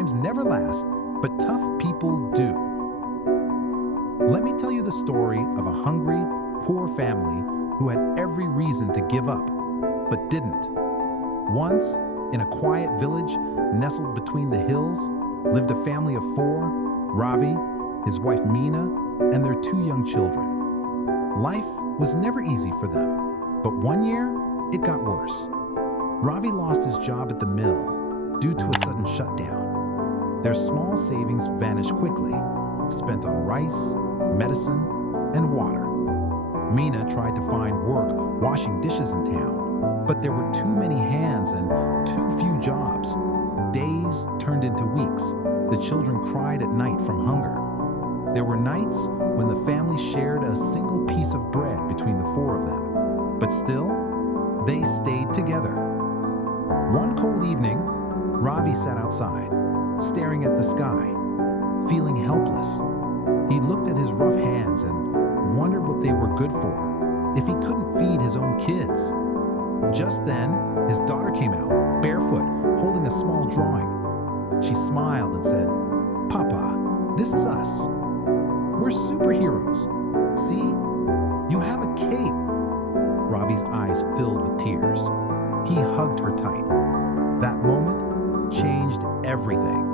times never last, but tough people do. Let me tell you the story of a hungry, poor family who had every reason to give up, but didn't. Once, in a quiet village nestled between the hills, lived a family of four: Ravi, his wife Meena, and their two young children. Life was never easy for them, but one year, it got worse. Ravi lost his job at the mill due to a sudden shutdown. Their small savings vanished quickly, spent on rice, medicine, and water. Meena tried to find work washing dishes in town, but there were too many hands and too few jobs. Days turned into weeks. The children cried at night from hunger. There were nights when the family shared a single piece of bread between the four of them, but still, they stayed together. One cold evening, Ravi sat outside, staring at the sky, feeling helpless. He looked at his rough hands and wondered what they were good for if he couldn't feed his own kids. Just then, his daughter came out, barefoot, holding a small drawing. She smiled and said, "Papa, this is us. We're superheroes. See, you have a cape." Ravi's eyes filled with tears. He hugged her tight. That moment changed everything.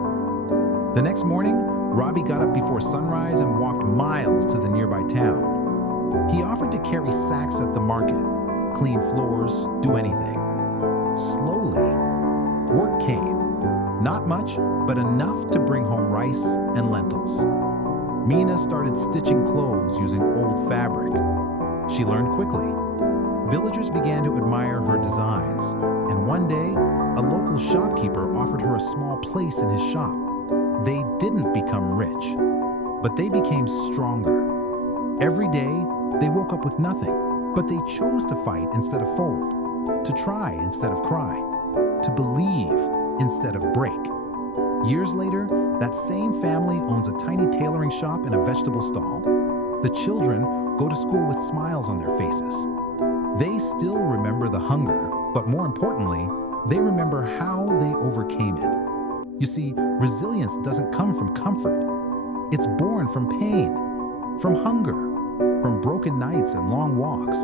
The next morning, Ravi got up before sunrise and walked miles to the nearby town. He offered to carry sacks at the market, clean floors, do anything. Slowly, work came. Not much, but enough to bring home rice and lentils. Meena started stitching clothes using old fabric. She learned quickly. Villagers began to admire her designs, and one day, a local shopkeeper offered her a small place in his shop. They didn't become rich, but they became stronger. Every day, they woke up with nothing, but they chose to fight instead of fold, to try instead of cry, to believe instead of break. Years later, that same family owns a tiny tailoring shop and a vegetable stall. The children go to school with smiles on their faces. They still remember the hunger, but more importantly, they remember how they overcame it. You see, resilience doesn't come from comfort. It's born from pain, from hunger, from broken nights and long walks.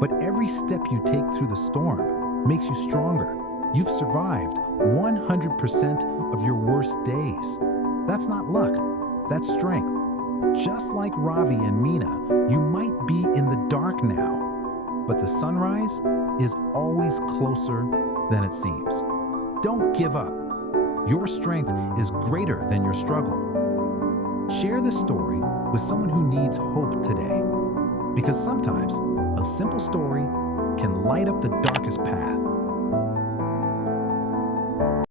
But every step you take through the storm makes you stronger. You've survived 100% of your worst days. That's not luck, that's strength. Just like Ravi and Meena, you might be in the dark now, but the sunrise is always closer than it seems. Don't give up. Your strength is greater than your struggle. Share this story with someone who needs hope today, because sometimes a simple story can light up the darkest path.